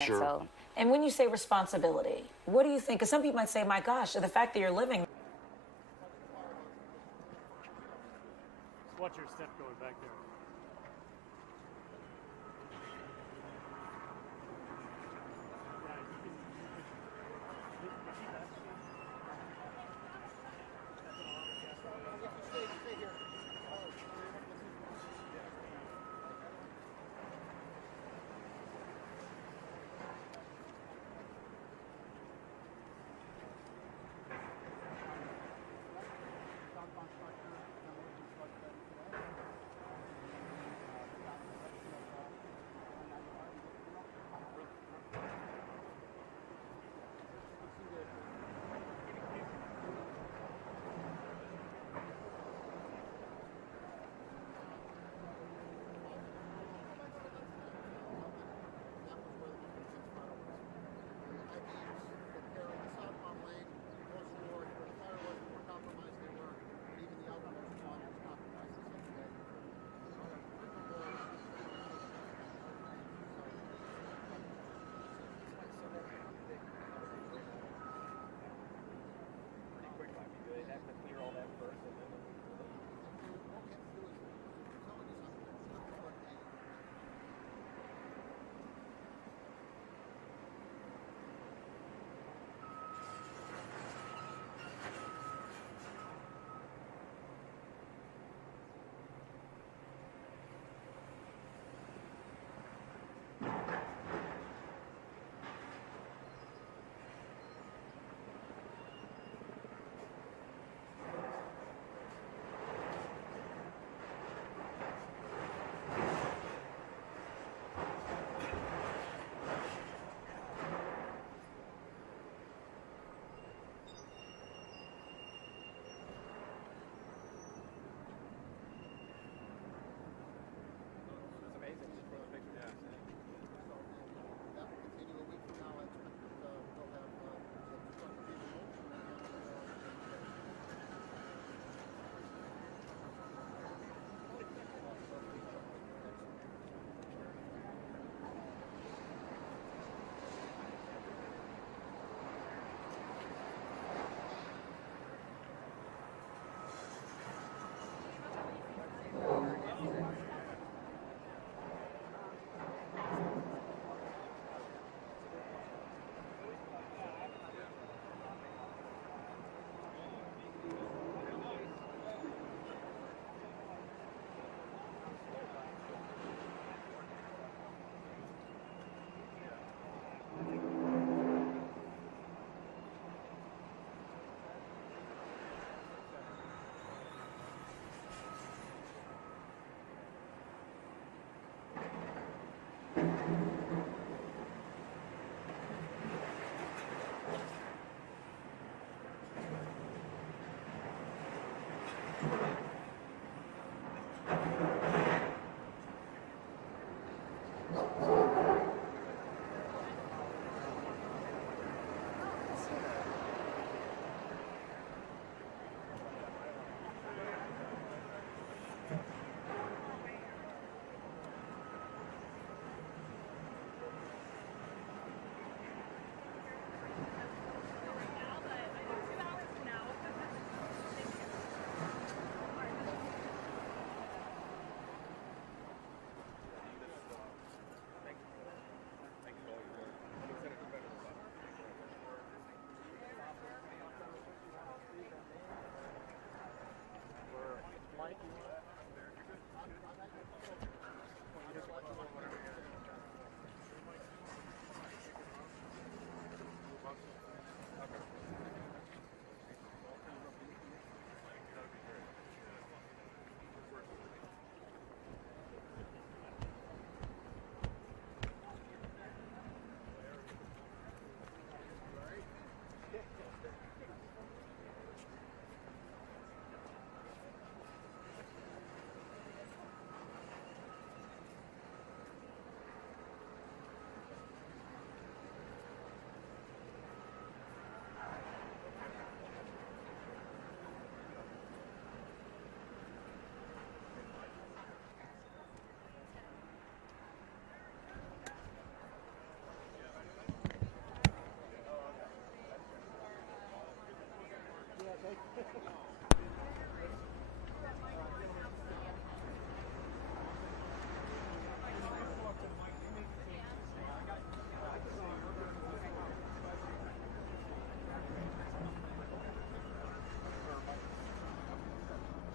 Sure. So, and when you say responsibility, what do you think? Because some people might say, my gosh, the fact that you're living. Watch your step going back there.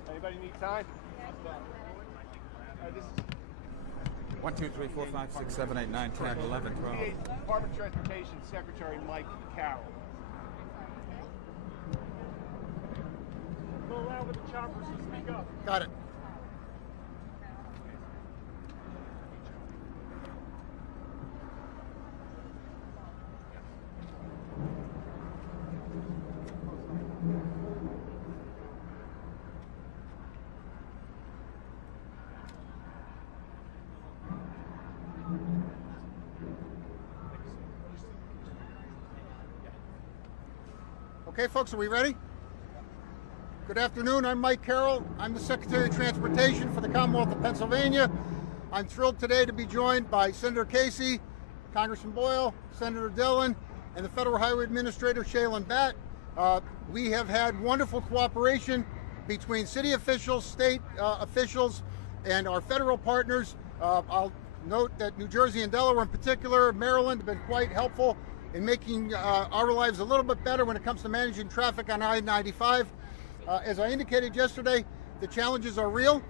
Anybody need time? 1, 2, 3, 4, 5, 6, 7, 8, 9, 10, 11, 12. Department of Transportation Secretary Mike Carroll. Go around with the choppers and speak up. Got it. Okay, folks, are we ready? Good afternoon. I'm Mike Carroll. I'm the Secretary of Transportation for the Commonwealth of Pennsylvania. I'm thrilled today to be joined by Senator Casey, Congressman Boyle, Senator Dillon, and the Federal Highway Administrator, Shaylin Batt. We have had wonderful cooperation between city officials, state officials, and our federal partners. I'll note that New Jersey and Delaware in particular, Maryland, have been quite helpful in making our lives a little bit better when it comes to managing traffic on I-95. As I indicated yesterday, the challenges are real.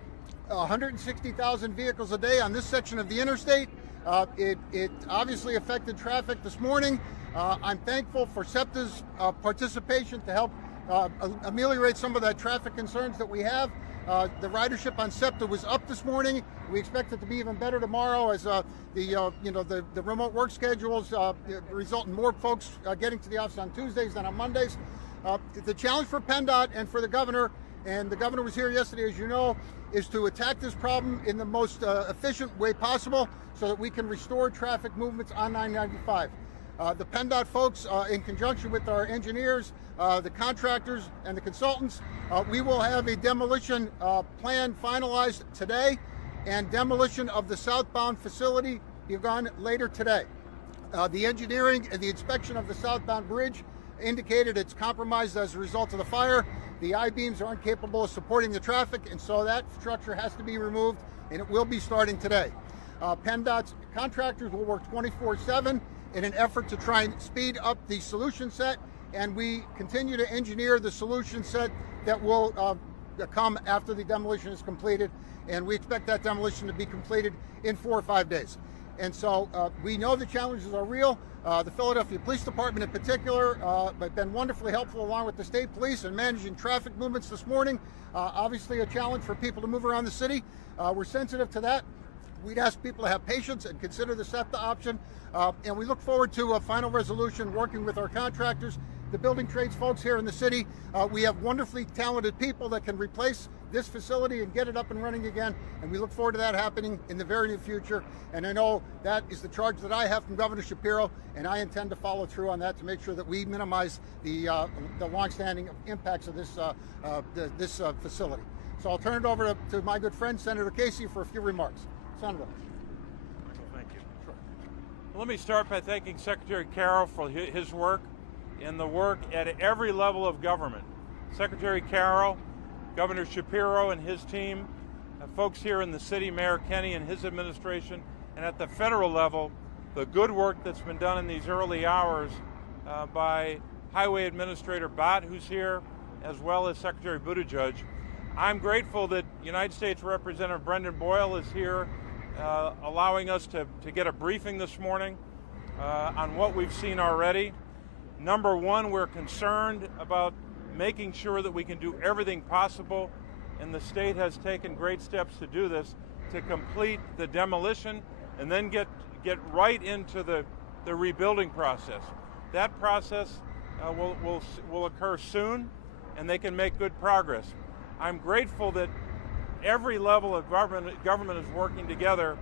160,000 vehicles a day on this section of the interstate. It obviously affected traffic this morning. I'm thankful for SEPTA's participation to help ameliorate some of the traffic concerns that we have. The ridership on SEPTA was up this morning. We expect it to be even better tomorrow as the remote work schedules result in more folks getting to the office on Tuesdays than on Mondays. The challenge for PennDOT and for the governor, and the governor was here yesterday, as you know, is to attack this problem in the most efficient way possible so that we can restore traffic movements on I-95. The PennDOT folks, in conjunction with our engineers, the contractors, and the consultants, we will have a demolition plan finalized today, and demolition of the southbound facility begun later today. The engineering and the inspection of the southbound bridge indicated it's compromised as a result of the fire. The I-beams are incapable of supporting the traffic, and so that structure has to be removed, and it will be starting today. PennDOT's contractors will work 24/7 in an effort to try and speed up the solution set, and we continue to engineer the solution set that will come after the demolition is completed, and we expect that demolition to be completed in 4 or 5 days. And so we know the challenges are real. The Philadelphia Police Department in particular have been wonderfully helpful along with the state police in managing traffic movements this morning. Obviously a challenge for people to move around the city. We're sensitive to that. We'd ask people to have patience and consider the SEPTA option. And we look forward to a final resolution working with our contractors, the building trades folks here in the city. We have wonderfully talented people that can replace this facility and get it up and running again, and we look forward to that happening in the very near future. And I know that is the charge that I have from Governor Shapiro, and I intend to follow through on that to make sure that we minimize the longstanding impacts of this facility. So I'll turn it over to my good friend, Senator Casey, for a few remarks. Senator. Thank you. Sure. Well, let me start by thanking Secretary Carroll for his work and the work at every level of government. Secretary Carroll, Governor Shapiro and his team, folks here in the city, Mayor Kenny and his administration, and at the federal level, the good work that's been done in these early hours by Highway Administrator Batt, who's here, as well as Secretary Buttigieg. I'm grateful that United States Representative Brendan Boyle is here, allowing us to get a briefing this morning on what we've seen already. Number one, we're concerned about making sure that we can do everything possible, and the state has taken great steps to do this, to complete the demolition and then get right into the rebuilding process. That process will occur soon, and they can make good progress. I'm grateful that every level of government is working together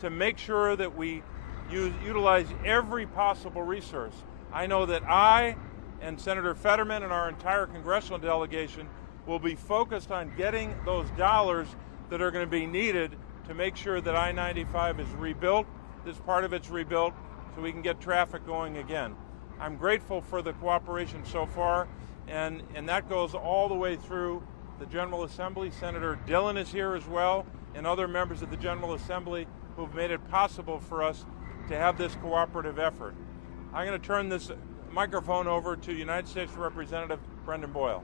to make sure that we utilize every possible resource. I know that I and Senator Fetterman and our entire congressional delegation will be focused on getting those dollars that are going to be needed to make sure that I-95 is rebuilt, this part of it's rebuilt, so we can get traffic going again. I'm grateful for the cooperation so far, and that goes all the way through the General Assembly. Senator Dillon is here as well, and other members of the General Assembly who've made it possible for us to have this cooperative effort. I'm going to turn this microphone over to United States Representative Brendan Boyle.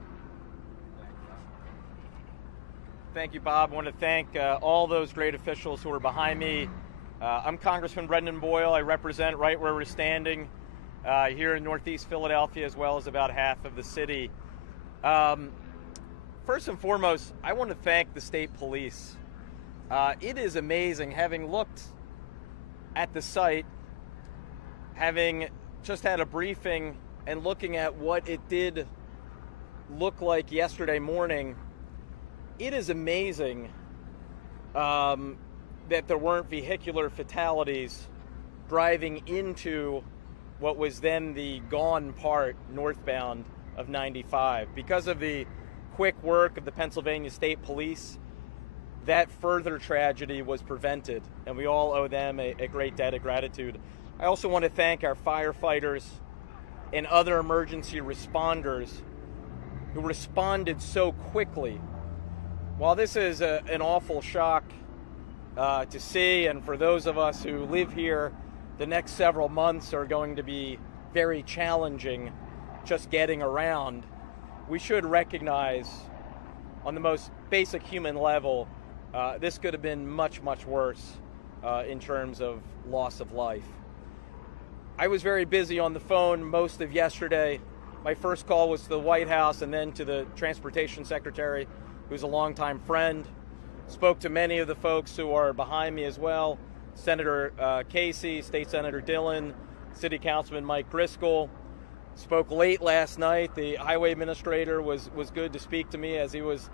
Thank you, Bob. I want to thank all those great officials who are behind me. I'm Congressman Brendan Boyle. I represent right where we're standing here in Northeast Philadelphia, as well as about half of the city. First and foremost, I want to thank the state police. It is amazing, having looked at the site, having just had a briefing and looking at what it did look like yesterday morning. It is amazing that there weren't vehicular fatalities driving into what was then the gone part northbound of 95. Because of the quick work of the Pennsylvania State Police, that further tragedy was prevented, and we all owe them a great debt of gratitude. I also want to thank our firefighters and other emergency responders who responded so quickly. While this is an awful shock to see, and for those of us who live here, the next several months are going to be very challenging just getting around, we should recognize on the most basic human level, this could have been much, much worse in terms of loss of life. I was very busy on the phone most of yesterday. My first call was to the White House and then to the Transportation Secretary, who's a longtime friend. Spoke to many of the folks who are behind me as well. Senator Casey, State Senator Dillon, City Councilman Mike Driscoll. Spoke late last night. The Highway Administrator was good to speak to me as he was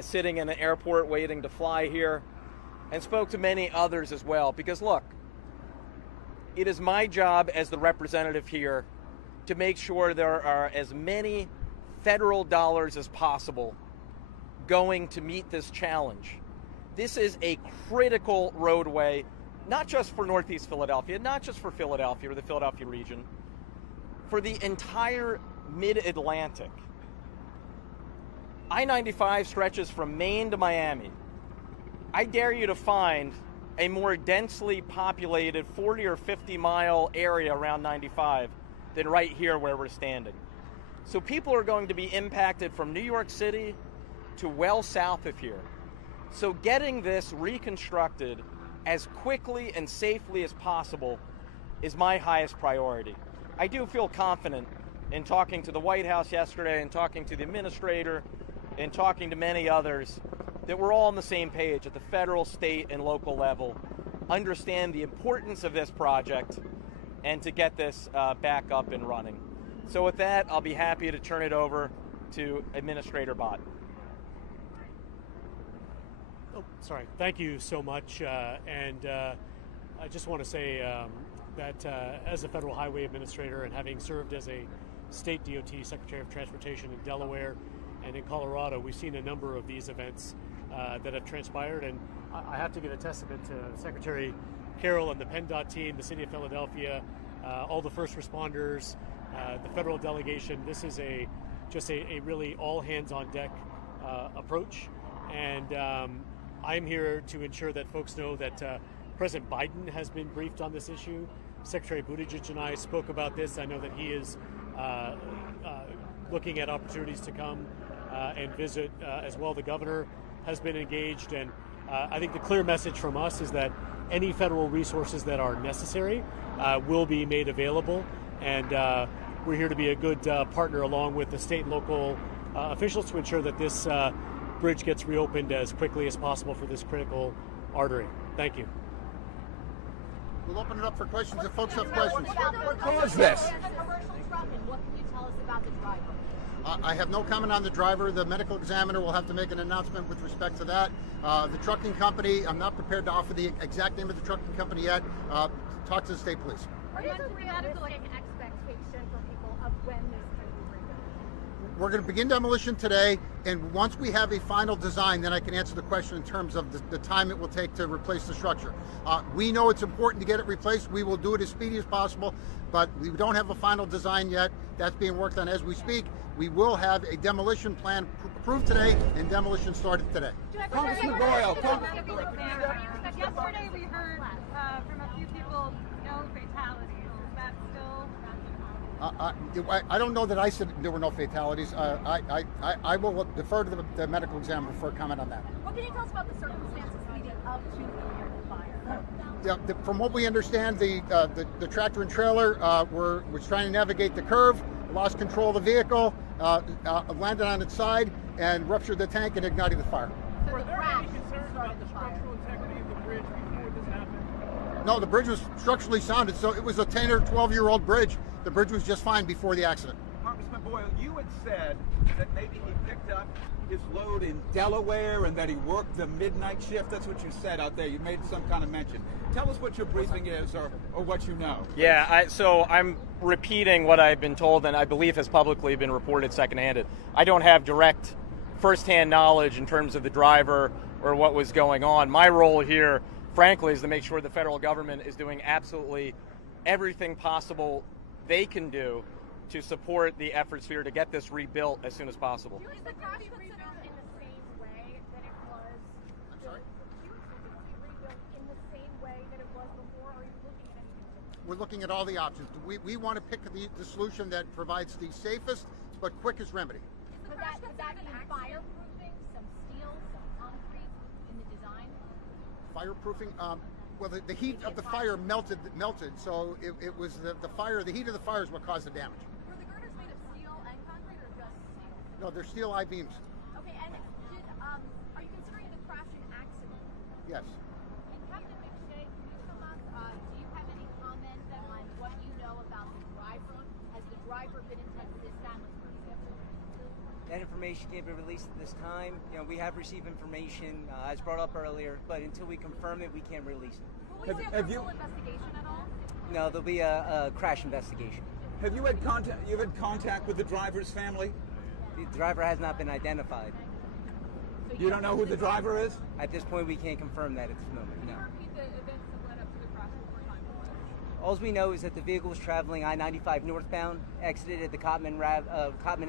sitting in an airport waiting to fly here. And spoke to many others as well. Because look, it is my job as the representative here to make sure there are as many federal dollars as possible going to meet this challenge. This is a critical roadway, not just for Northeast Philadelphia, not just for Philadelphia or the Philadelphia region, for the entire mid-Atlantic. I-95 stretches from Maine to Miami. I dare you to find a more densely populated 40 or 50 mile area around 95 than right here where we're standing. So people are going to be impacted from New York City to well south of here. So getting this reconstructed as quickly and safely as possible is my highest priority. I do feel confident in talking to the White House yesterday and talking to the administrator and talking to many others that we're all on the same page at the federal, state, and local level, understand the importance of this project and to get this back up and running. So with that, I'll be happy to turn it over to Administrator Bott. Oh, sorry. Thank you so much. I just want to say that as a Federal Highway Administrator and having served as a State DOT Secretary of Transportation in Delaware and in Colorado, we've seen a number of these events that have transpired. And I have to give a testament to Secretary Carroll and the PennDOT team, the City of Philadelphia, all the first responders, the federal delegation. This is just a really all hands on deck approach. And I'm here to ensure that folks know that President Biden has been briefed on this issue. Secretary Buttigieg and I spoke about this. I know that he is looking at opportunities to come and visit as well. The governor has been engaged, and I think the clear message from us is that any federal resources that are necessary will be made available, and we're here to be a good partner along with the state and local officials to ensure that this bridge gets reopened as quickly as possible for this critical artery. Thank you. We'll open it up for questions if folks have questions. What caused this? What can you tell us about the driver? I have no comment on the driver. The medical examiner will have to make an announcement with respect to that. The trucking company, I'm not prepared to offer the exact name of the trucking company yet. Talk to the state police. Are you a realistic expectation for people of when this can be reopened? we're going to begin demolition today, and once we have a final design, then I can answer the question in terms of the time it will take to replace the structure. We know it's important to get it replaced. We will do it as speedy as possible, but we don't have a final design yet. That's being worked on as we speak. We will have a demolition plan approved today, and demolition started today. Congressman Boyle, Yesterday we heard from a few people no fatalities. Is that still? I don't know that I said there were no fatalities. I will defer to the medical examiner for a comment on that. What can you tell us about the circumstances leading up to the fire? Yeah, from what we understand, the tractor and trailer was trying to navigate the curve, lost control of the vehicle, landed on its side, and ruptured the tank and ignited the fire. Were there any concerns about the structural integrity of the bridge before this happened? No, the bridge was structurally sound. So it was a 10 or 12-year-old bridge. The bridge was just fine before the accident. Congressman Boyle, you had said that maybe he picked up his load in Delaware and that he worked the midnight shift. That's what you said out there. You made some kind of mention. Tell us what your briefing is or what you know. Yeah, so I'm repeating what I've been told and I believe has publicly been reported second-handed. I don't have direct first-hand knowledge in terms of the driver or what was going on. My role here, frankly, is to make sure the federal government is doing absolutely everything possible they can do to support the efforts here to get this rebuilt as soon as possible. Is the crash considered in the same way that it was? I'm sorry? Rebuilt in the same way that it was before, or are you looking at anything? We're looking at all the options. We want to pick the solution that provides the safest but quickest remedy. Would that mean fireproofing, some steel, some concrete in the design? Fireproofing. Well, the heat of the fire melted. So it was the fire. The heat of the fire is what caused the damage. Were the girders made of steel and concrete, or just steel? No, they're steel I-beams. Okay, and are you considering the crash an accident? Yes. And Captain McShay, can you tell us, do you have any comment on what you know about the driver? Has the driver been in touch with his family, for example? That information can't be released at this time. You know, we have received information, as brought up earlier, but until we confirm it, we can't release it. Will we see a criminal investigation at all? No, there'll be a crash investigation. Have you had contact? You've had contact with the driver's family? The driver has not been identified. So You don't know who the driver is? At this point, we can't confirm that at this moment. No. repeat the events that led up to the crash one more time? All we know is that the vehicle was traveling I-95 northbound, exited at the Cotman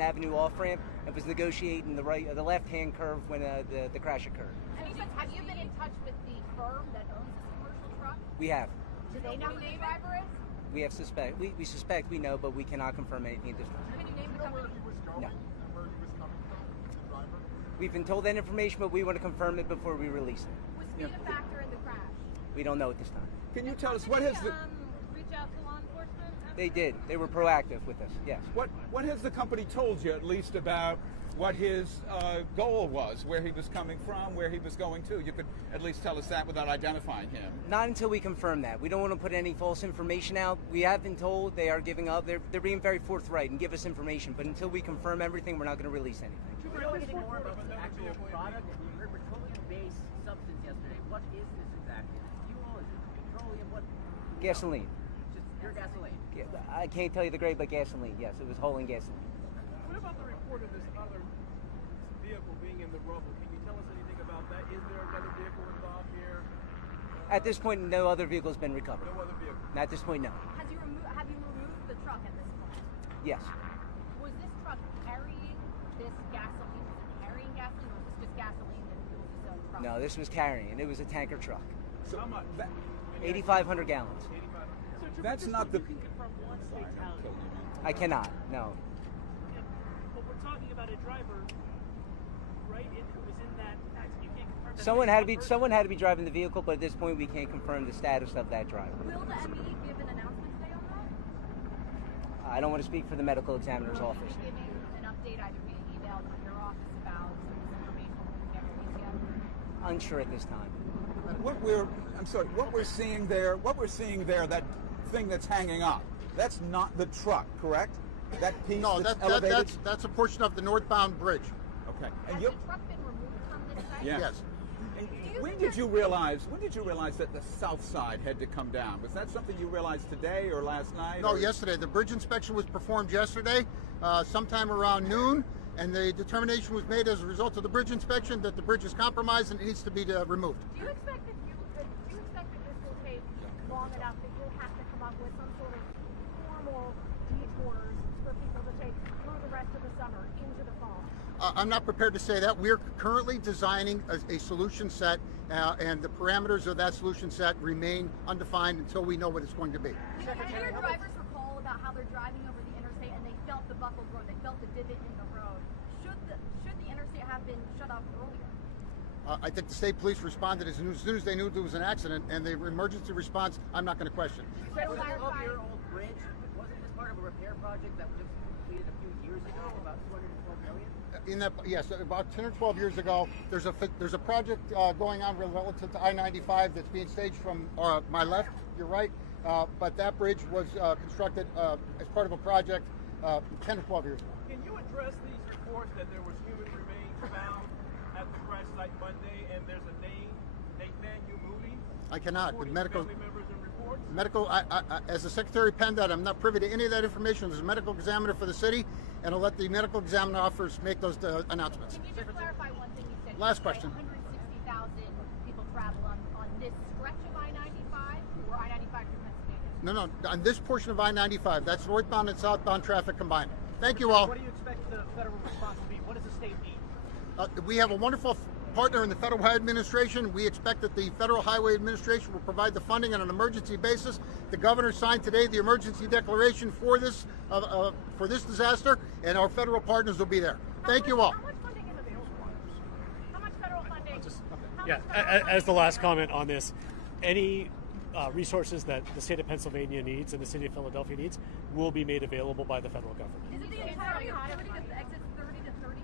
Avenue off-ramp, and was negotiating the left-hand curve when the crash occurred. Have you been in touch with the firm that owns this commercial truck? We have. Do they know who the driver is? We have suspect. We suspect we know, but we cannot confirm anything at this time. Can you name the company? No. We've been told that information, but we want to confirm it before we release it. Was speed a factor in the crash? We don't know at this time. Can you tell us what has the Reach out to law enforcement? They did. They were proactive with us. Yes. what has the company told you at least about what his goal was, where he was coming from, where he was going to? You could at least tell us that without identifying him. Not until we confirm that. We don't want to put any false information out. We have been told they are giving up. They're being very forthright and give us information. But until we confirm everything, we're not going to release anything. Do you know anything more about the actual product? We heard petroleum-based substance yesterday. What is this exactly? Is it fuel? Is it petroleum? What? Gasoline. Just pure gasoline. I can't tell you the grade, but gasoline. Yes, it was whole in gasoline. What about the report of this other vehicle being in the rubble? Can you tell us anything about that? Is there another vehicle involved here? At this point, no other vehicle has been recovered. No other vehicle. At this point, no. Have you removed the truck at this point? Yes. Was this truck carrying this gasoline? Was it carrying gasoline, or was this just gasoline that fueled its own truck? No, this was carrying. It was a tanker truck. So how much? 8,500 gallons. That's not the. You can confirm one fatality. I cannot. No. But we're talking about a driver, right? Who was in that accident. You can't confirm that. Someone had to be driving the vehicle, but at this point, we can't confirm the status of that driver. Will the ME give an announcement today on that? I don't want to speak for the medical examiner's office. Will you give an update either via email from your office about some of this information when we get released yet? Unsure at this time. What we're seeing there, that thing that's hanging up, that's not the truck, correct? That piece No, that's elevated? that's a portion of the northbound bridge. Okay. Has And the truck been removed from this site? Yes. Yes. And when did you realize that the south side had to come down? Was that something you realized today or last night? No, or? yesterday. The bridge inspection was performed yesterday, sometime around noon. and the determination was made as a result of the bridge inspection that the bridge is compromised and it needs to be removed. Do you expect that this will take long enough that you'll have to come up with some sort of formal detours for people to take through the rest of the summer into the fall? I'm not prepared to say that. We're currently designing a solution set, and the parameters of that solution set remain undefined until we know what it's going to be. Have your drivers recall about how they're driving over the interstate and they felt the buckled road, they felt the divot in the road? Should the interstate have been shut off earlier? I think the state police responded as soon as they knew there was an accident, and the emergency response, I'm not going to question. You said it was an 12-year-old bridge. Wasn't this part of a repair project that was just completed a few years ago, about $212 million? Yes, about 10 or 12 years ago, there's a project going on relative to I-95 that's being staged from my left, your right, but that bridge was constructed as part of a project 10 or 12 years ago. Can you address these reports that there was human remains found at the crash site Monday, and there's a name, Nathaniel Moody? I cannot. The medical. Family members and reports? Medical, as the Secretary penned that, I'm not privy to any of that information. There's a medical examiner for the city, and I'll let the medical examiner officers make those announcements. Can you just clarify one thing you said? Last question. 160,000 people travel on this stretch of I-95 or I-95 through Pennsylvania? No, on this portion of I-95, that's northbound and southbound traffic combined. Thank you all. What do you expect the federal response to be? What does the state need? We have a wonderful partner in the Federal Highway Administration. We expect that the Federal Highway Administration will provide the funding on an emergency basis. The governor signed today the emergency declaration for this disaster, and our federal partners will be there. Thank you all. How much funding is available? How much federal funding? As the last comment on this, any resources that the state of Pennsylvania needs and the city of Philadelphia needs will be made available by the federal government. Is it the entirety of the exit